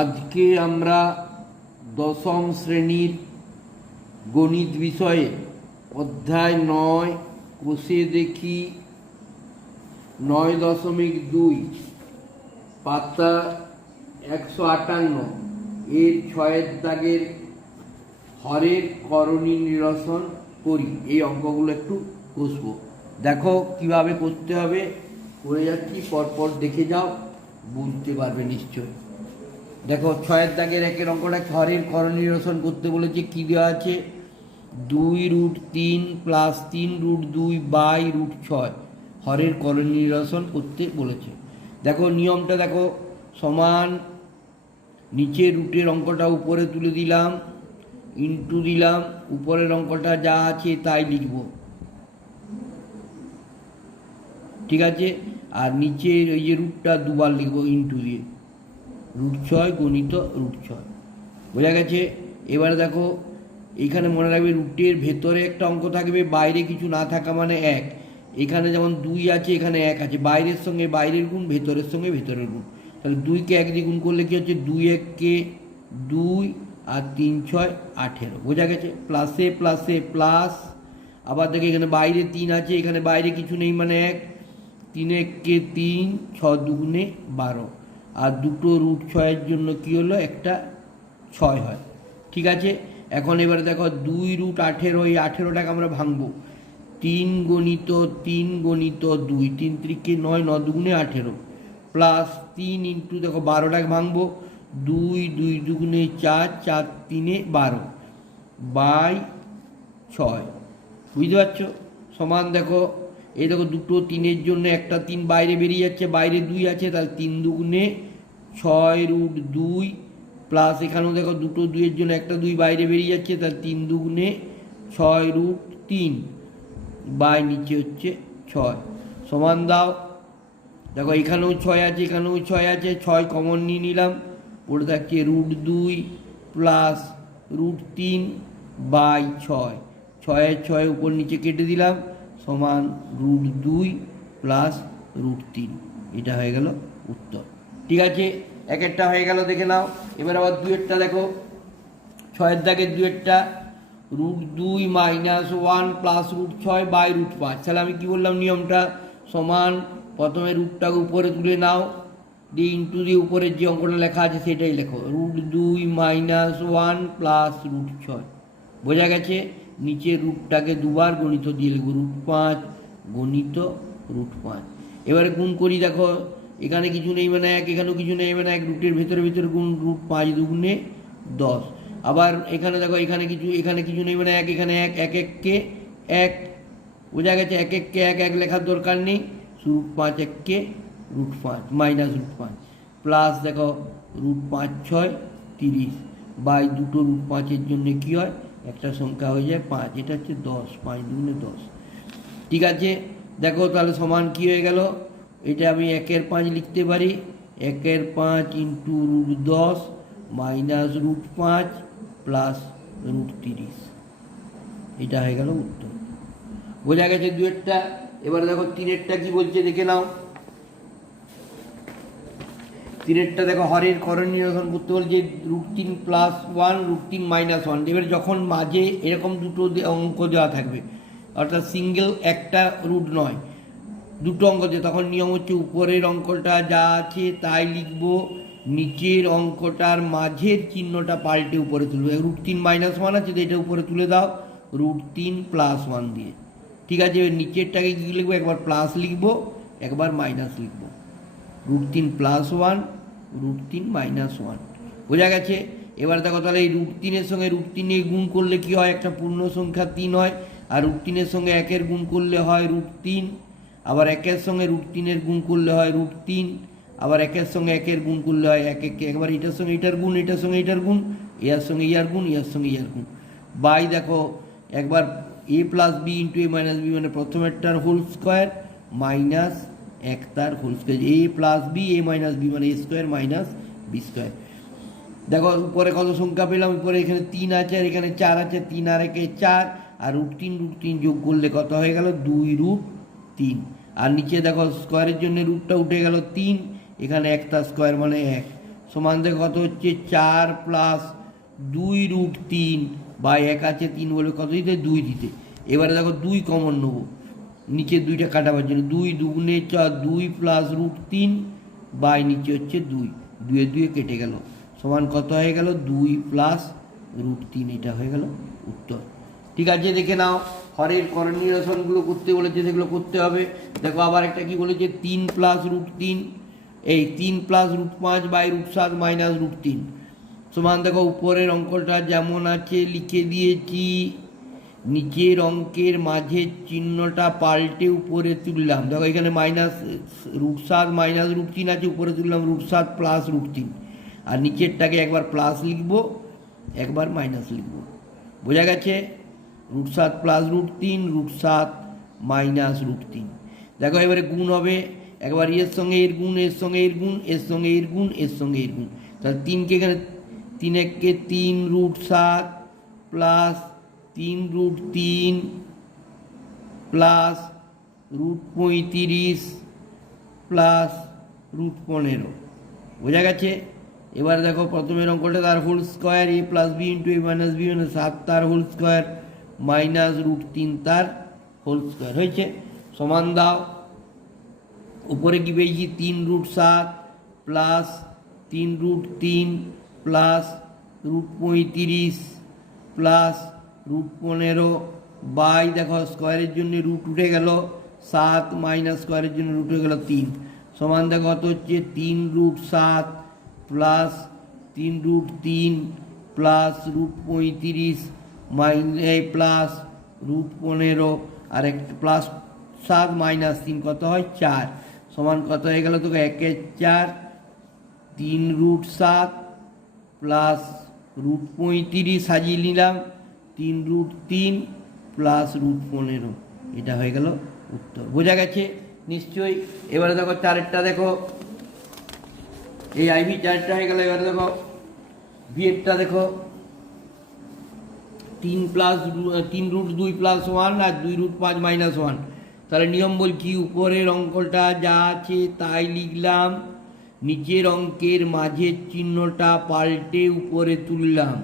আজকে আমরা দশম শ্রেণির গণিত বিষয়ে অধ্যায় নয় কোষে দেখি নয় দশমিক দুই, পাতা একশো আটান্ন। এর ছয়ের দাগের হরের করণী নিরসন করি। এই অঙ্কগুলো একটু কষবো। দেখো কীভাবে করতে হবে। করে যাচ্ছি, পরপর দেখে যাও, বুঝতে পারবে নিশ্চয়। দেখো ছয়ের দাগের একের অঙ্কটা হরের করণী নিরসন করতে বলেছে, কি দেওয়া আছে? দুই রুট তিন প্লাস তিন রুট দুই বাই রুট ছয়। হরের করণী নিরসন করতে বলেছে। দেখো নিয়মটা দেখো, সমান নিচে রুটের অঙ্কটা উপরে তুলে দিলাম ইন্টু দিলাম, উপরের অঙ্কটা যা আছে তাই লিখব। ঠিক আছে? আর নিচের ওই যে রুটটা দুবার লিখব ইন্টু দিয়ে। রুট ছয় গণিত রুট ছয় বোঝা গেছে? এবারে দেখো, এখানে মনে রাখবে রুটের ভেতরে একটা অঙ্ক থাকবে, বাইরে কিছু না থাকা মানে এক। এখানে যেমন দুই আছে, এখানে এক আছে। বাইরের সঙ্গে বাইরের গুণ, ভেতরের সঙ্গে ভেতরের গুণ। তাহলে দুইকে এক দিয়ে গুণ করলে কী হচ্ছে? দুই এককে দুই আর তিন ছয় আঠেরো। বোঝা গেছে? প্লাসে প্লাসে প্লাস আবার দেখে এখানে বাইরে তিন আছে, এখানে বাইরে কিছু নেই মানে এক। তিন এককে তিন, ছ দুগুণে বারো। আর দুটো রুট ছয়ের জন্য কি হলো? একটা ছয় হয়। ঠিক আছে? এখন এবারে দেখো, দুই রুট আঠেরো, এই আঠেরোটাকে আমরা ভাঙবো। তিন গণিত তিন গণিত দুই, তিন ত্রিকে নয়, ন দুগুণে আঠেরো। প্লাস তিন ইন্টু দেখো, বারোটাকে ভাঙবো। দুই দুই দুগুণে চার চার তিনে বারো। বাই ছয়। বুঝতে পারছ? সমান দেখো এই দেখো দুটো তিনের জন্য একটা তিন বাইরে বেরিয়ে যাচ্ছে, বাইরে দুই আছে, তাহলে তিন দুগুণে ছয় রুট দুই প্লাস এখানেও দেখো দুটো দুইয়ের জন্য একটা দুই বাইরে বেরিয়ে যাচ্ছে, তাহলে তিন দুগুণে ছয় রুট তিন বাই নিচে হচ্ছে ছয়। সমান দাও। দেখো এখানেও ছয় আছে, এখানেও ছয় আছে, ছয় কমন নিয়ে নিলাম। ওটা থাকছে রুট দুই প্লাস রুট তিন বাই ছয়। ছয়ের ছয় উপর নিচে কেটে দিলাম। সমান রুট দুই প্লাস রুট তিন। এটা হয়ে গেল উত্তর। ঠিক আছে, এক একটা হয়ে গেল, দেখে নাও। এবার আবার দুয়েরটা দেখো। ছয়ের দাগের দুয়েরটা রুট দুই মাইনাস ওয়ান প্লাস রুট ছয় বাই রুট পাঁচ। তাহলে আমি কী বললাম নিয়মটা? সমান প্রথমে রুটটাকে উপরে তুলে নাও। দিয়ে ইন্টু দিয়ে উপরে যে অঙ্কটা লেখা আছে, সেটাই লেখো। রুট দুই মাইনাস ওয়ান প্লাস রুট ছয়। বোঝা গেছে? নিচে রুটটাকে দুবার গণিত দিয়ে লিখব, রুট পাঁচ, গণিত, রুট পাঁচ। এবারে গুণ করি, দেখো, এখানে কিছু নেই মানে এক, এখানেও কিছু নেই মানে এক, রুটের ভেতরে ভিতরে গুণ, রুট পাঁচ দুগুণে দশ। আবার এখানে দেখো, এখানে কিছু এখানে কিছু নেই মানে এক, এখানে এক এক এককে এক। বোঝা গেছে, এক এককে এক এক লেখার দরকার নেই। রুট পাঁচ এককে রুট পাঁচ, মাইনাস রুট পাঁচ। প্লাস দেখো, রুট পাঁচ ছয় তিরিশ। বাই দুটো রুট পাঁচের জন্য কী হয়? একটা সংখ্যা হয়ে যায় পাঁচ, এটা হচ্ছে দশ, পাঁচ দুগুণে দশ। ঠিক আছে, দেখো তাহলে সমান কি হয়ে গেল? এটা আমি একের পাঁচ লিখতে পারি, একের পাঁচ ইন্টু রুট দশ মাইনাস রুট পাঁচ প্লাস রুট তিরিশ। এটা হয়ে গেল উত্তর। বোঝা গেছে দুয়েরটা? এবারে দেখো তিনেরটা কি বলছে দেখে নাও। তিনেরটা দেখো, হরের করণ নিরসন করতে বলছে রুট তিন প্লাস ওয়ান রুট তিন মাইনাস ওয়ান এবার যখন মাঝে এরকম দুটো অঙ্ক দেওয়া থাকবে, অর্থাৎ সিঙ্গেল একটা রুট নয়, দুটো অঙ্ক দিয়ে, তখন নিয়ম হচ্ছে উপরের অঙ্কটা যা আছে তাই লিখব, নিচের অঙ্কটার মাঝের চিহ্নটা পাল্টে উপরে তুলবে। রুট তিন মাইনাস ওয়ান আছে, তো এটা উপরে তুলে দাও রুট তিন প্লাস ওয়ান দিয়ে। ঠিক আছে নিচেরটাকে কী লিখব? একবার প্লাস লিখব, একবার মাইনাস লিখব। রুট তিন প্লাস ওয়ান রুট তিন মাইনাস ওয়ান বোঝা গেছে? এবার দেখো তাহলে এই রুট তিনের সঙ্গে রুট তিনে গুণ করলে কি হয়? একটা পূর্ণ সংখ্যা তিন হয়। আর রুট তিনের সঙ্গে একের গুণ করলে হয় রুট তিন। আবার একের সঙ্গে রুট তিনের গুণ করলে হয় রুট তিন। আবার একের সঙ্গে একের গুণ করলে হয় এক এক একবার এটার সঙ্গে এটার গুণ, এটার সঙ্গে এটার গুণ ইয়ার সঙ্গে ইয়ার গুণ ইয়ার সঙ্গে ইয়ার গুণ। বাই দেখো, একবার A plus B into A minus B মানে প্রথমেরটার হোল স্কোয়ার মাইনাস এক তার whole square A plus B A minus B মানে A square minus B square দেখো, উপরে কত সংখ্যা পেলাম? উপরে এখানে তিন আছে, আর এখানে চার আছে, তিন আর একে চার, আর রুট তিন রুট তিন যোগ করলে কত হয়ে গেল? দুই রুট তিন। আর নিচে দেখো স্কোয়ারের জন্য রুটটা উঠে গেল তিন, এখানে একটা স্কোয়ার মানে এক। সমান দেখো কত হচ্ছে? চার প্লাস দুই রুট তিন বা এক আছে তিন বলে কত দিতে? দুই দিতে। এবারে দেখো দুই কমন নেব। নিচে দুইটা কাটাবার জন্য দুই দুগুণে চার, দুই প্লাস রুট তিন, বাই নিচে হচ্ছে দুই। দুয়ে দুয়ে কেটে গেল। সমান কত হয়ে গেল? দুই প্লাস রুট তিন, এটা হয়ে গেল উত্তর। ঠিক আছে, দেখে নাও। হরের করণীয়সনগুলো করতে বলেছে, সেগুলো করতে হবে। দেখো আবার একটা কি বলেছে? তিন প্লাস রুট তিন। এই তিন প্লাস রুট পাঁচ বাই রুট সাত মাইনাস রুট তিন। সমান দেখো, উপরের অঙ্কটা যেমন আছে, লিখে দিয়েছি। নিচের অঙ্কের মাঝের চিহ্নটা পাল্টে উপরে তুললাম। দেখো, এখানে মাইনাস রুট মাইনাস রুট তিন আছে, উপরে তুললাম রুট প্লাস রুট তিন। আর নিচেরটাকে একবার প্লাস লিখব, একবার মাইনাস লিখব। বোঝা গেছে? রুট প্লাস রুট তিন রুট মাইনাস রুট তিন। দেখো, এবারে গুণ হবে। একবার এর সঙ্গে এর গুণ, এর সঙ্গে এর গুণ, এর সঙ্গে এর গুণ, এর সঙ্গে এর গুণ। তাহলে তিনকে এখানে তিন এককে তিন রুট সাত প্লাস তিন রুট তিন প্লাস রুট পঁয়ত্রিশ প্লাস রুট পনেরো। বোঝা গেছে? এবার দেখো প্রথমের অঙ্কটা তার whole square A plus B into A minus B মানে সাত তার হোল স্কোয়ার মাইনাস রুট তিন তার হোল স্কোয়ার হয়েছে? সমান দাও। উপরে কি পেয়েছি? তিন রুট সাত প্লাস তিন রুট তিন প্লাস রুট পঁয়ত্রিশ প্লাস রুট পনেরো বাই দেখো স্কোয়ারের জন্য রুট উঠে গেল সাত মাইনাস স্কোয়ারের জন্য রুট হয়ে গেল তিন। সমান দেখো কত হচ্ছে? তিন রুট সাত প্লাস তিন রুট তিন প্লাস রুট পঁয়ত্রিশ মাইনে প্লাস রুট পনেরো আর এক প্লাস সাত মাইনাস তিন কত হয়? চার। সমান কত হয়ে গেল তোকে? একের চার, তিন রুট সাত প্লাস রুট পঁয়ত্রিশ সাজিয়ে নিলাম। তিন রুট তিন প্লাস রুট পনেরো। এটা হয়ে গেল উত্তর। বোঝা গেছে? নিশ্চয়ই। এবারে দেখো চারেরটা দেখো। এই আইভি চারটা হয়ে গেল। এবারে দেখো বিয়েরটা দেখো। তিন প্লাস তিন রুট দুই প্লাস ওয়ান আর দুই রুট পাঁচ মাইনাস ওয়ান তাহলে নিয়ম বলছি উপরের অঙ্কটা যা আছে তাই লিখলাম। নিচের অঙ্কের মাঝের চিহ্নটা পাল্টে উপরে তুললাম।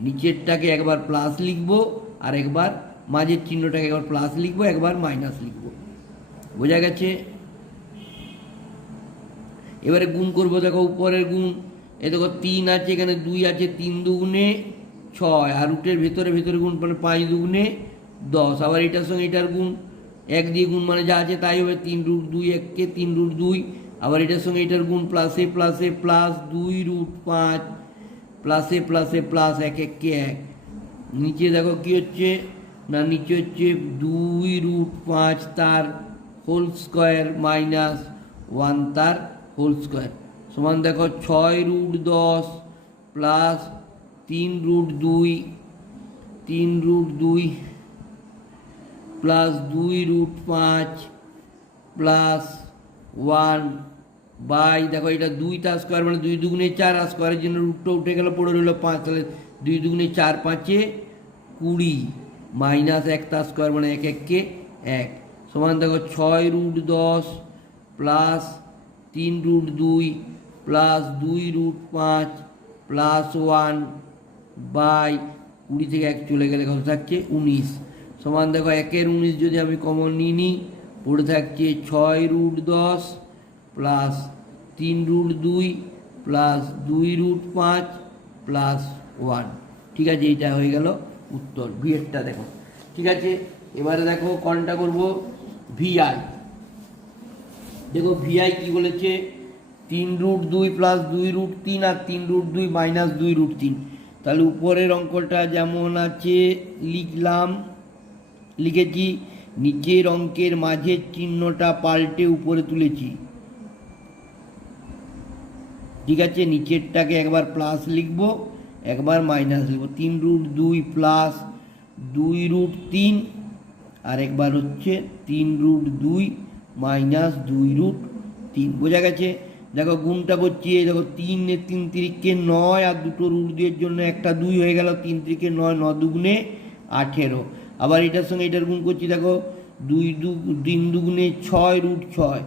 নিচেরটাকে একবার প্লাস লিখব আর একবার মাঝের চিহ্নটাকে একবার প্লাস লিখব, একবার মাইনাস লিখব। বোঝা গেছে? এবারে গুণ করব, দেখো উপরের গুণ। এ দেখো তিন আছে, এখানে দুই আছে, তিন দুগুণে ছয়। আর রুটের ভেতরে ভেতরে গুণ মানে পাঁচ দুগুণে দশ। আবার এটার সঙ্গে এটার গুণ। এক দিয়ে গুণ মানে যা আছে তাই হবে। তিন রুট দুই এককে তিন রুট দুই। আবার এটার সঙ্গে এটার গুণ প্লাসে প্লাসে প্লাস দুই রুট পাঁচ। প্লাসে প্লাসে প্লাস এক এককে এক। নিচে দেখো কি হচ্ছে? না, নিচে হচ্ছে দুই রুট পাঁচ তার হোল স্কোয়ার মাইনাস ওয়ান তার হোল স্কোয়ার সমান দেখো ছয় রুট দশ প্লাস তিন রুট দুই, তিন রুট দুই প্লাস দুই রুট পাঁচ প্লাস ওয়ান বাই দেখো এটা দুই তার স্কোয়ার মানে দুই দুগুণে চার, আর স্কোয়ারের জন্য রুটটা উঠে গেল, পড়ে রইল পাঁচ, তাহলে দুই দুগুণে চার পাঁচে কুড়ি মাইনাস এক তার স্কোয়ার মানে এক এককে এক। সমান দেখো ছয় রুট দশ প্লাস তিন রুট দুই প্লাস দুই রুট পাঁচ প্লাস ওয়ান বাই কুড়ি থেকে এক চলে গেলে কত থাকছে? উনিশ। সমান দেখো একের উনিশ যদি আমি কমন নিই নিই পড়ে থাকছে ছয় রুট দশ প্লাস তিন রুট দুই প্লাস দুই রুট পাঁচ প্লাস ওয়ান। ঠিক আছে, এইটা হয়ে গেল উত্তর ভিএরটা দেখো। ঠিক আছে, এবারে দেখো কোনটা করব? ভিআই। দেখো ভিআই কি বলেছে? তিন রুট দুই প্লাস দুই রুট তিন আর তিন রুট দুই মাইনাস দুই রুট তিন। তাহলে উপরের অঙ্কটা যেমন আছে, লিখলাম, লিখেছি, নিচের অঙ্কের মাঝের চিহ্নটা পাল্টে উপরে তুলেছি। ঠিক আছে, নিচেরটাকে একবার প্লাস লিখব, একবার মাইনাস লিখব। তিন রুট দুই প্লাস দুই রুট তিন, আর একবার হচ্ছে তিন রুট দুই মাইনাস দুই রুট তিন। বোঝা গেছে? দেখো, গুণটা করছি এই দেখো, তিন তিন তিরিককে নয়, আর দুটো রুট দুইয়ের জন্য একটা দুই হয়ে গেল, তিন তিরিকে নয়, ন দুগুণে আঠেরো। আবার এটার সঙ্গে এটার গুণ করছি, দেখো, দুই দু, তিন দুগুণে ছয় রুট ছয়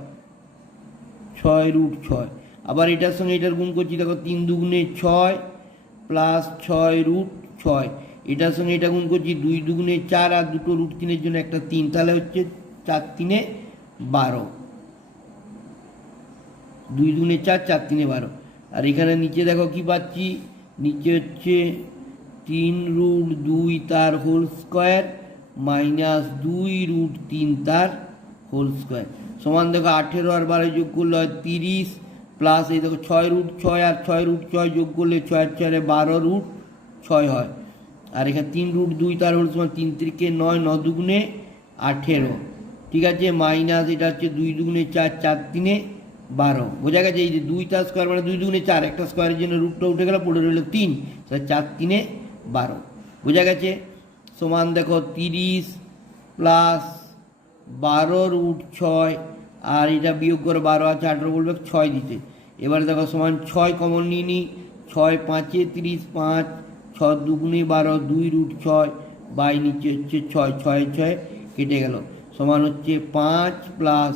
ছয় রুট ছয়। আবার এটার সঙ্গে এটার গুণ করছি, দেখো, তিন দুগুণে ছয় প্লাস ছয় রুট ছয়। এটার সঙ্গে এটা গুণ করছি, দুই দুগুণে চার আর দুটো রুট তিনের জন্য একটা তিন, তাহলে হচ্ছে চার তিনে বারো। দুই দুগুণে চার চার তিনে বারো। আর এখানে নিচে দেখো কি পাচ্ছি? নিচে হচ্ছে তিন রুট দুই তার হোল স্কোয়ার মাইনাস দুই রুট তিন তার হোল স্কোয়ার সমান দেখো, আঠেরো আর বারো যোগ করলে হয় তিরিশ প্লাস এই দেখো ছয় রুট ছয় আর ছয় রুট ছয় যোগ করলে ছয় ছয় বারো রুট ছয় হয়। আর এখানে তিন রুট দুই তার হোল সমান তিন তিরিকে নয়, ন দুগুণে আঠেরো। ঠিক আছে? মাইনাস এটা হচ্ছে দুই দুগুণে চার চার তিনে বারো। বোঝা গেছে এই যে দুই তার স্কোয়ার মানে দুই দুগুণে চার, একটা স্কোয়ারের জন্য রুটটা উঠে গেল, পড়ে রইল তিন, তাহলে চার তিনে বারো। বোঝা গেছে? সমান দেখো তিরিশ প্লাস বারো রুট ছয় আর এটা বিয়োগ করে বারো আছে, আঠেরো বলবে, ছয় দিতে। এবার দেখো সমান ছয় কমন নিয়ে নিই। ছয় পাঁচে তিরিশ, পাঁচ ছ দুগুণে বারো, দুই রুট ছয়, বাই নিচে হচ্ছে ছয় ছয় ছয়, কেটে গেল। সমান হচ্ছে পাঁচ প্লাস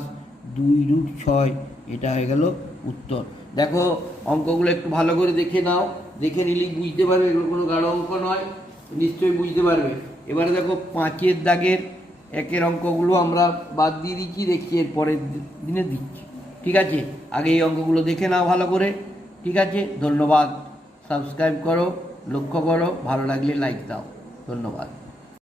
দুই রুট ছয়, এটা হয়ে গেল উত্তর। দেখো অঙ্কগুলো একটু ভালো করে দেখে নাও। দেখে নিলেই বুঝতে পারবে, এগুলো কোনো গাঢ় অঙ্ক নয়। নিশ্চয়ই বুঝতে পারবে। এবারে দেখো পাঁচের দাগের একের অঙ্কগুলো আমরা বাদ দিয়ে দিচ্ছি, দেখছি এর পরের দিনে দিচ্ছি। ঠিক আছে? আগে এই অঙ্কগুলো দেখে নাও ভালো করে। ঠিক আছে? ধন্যবাদ। সাবস্ক্রাইব করো, লক্ষ্য করো, ভালো লাগলে লাইক দাও। ধন্যবাদ।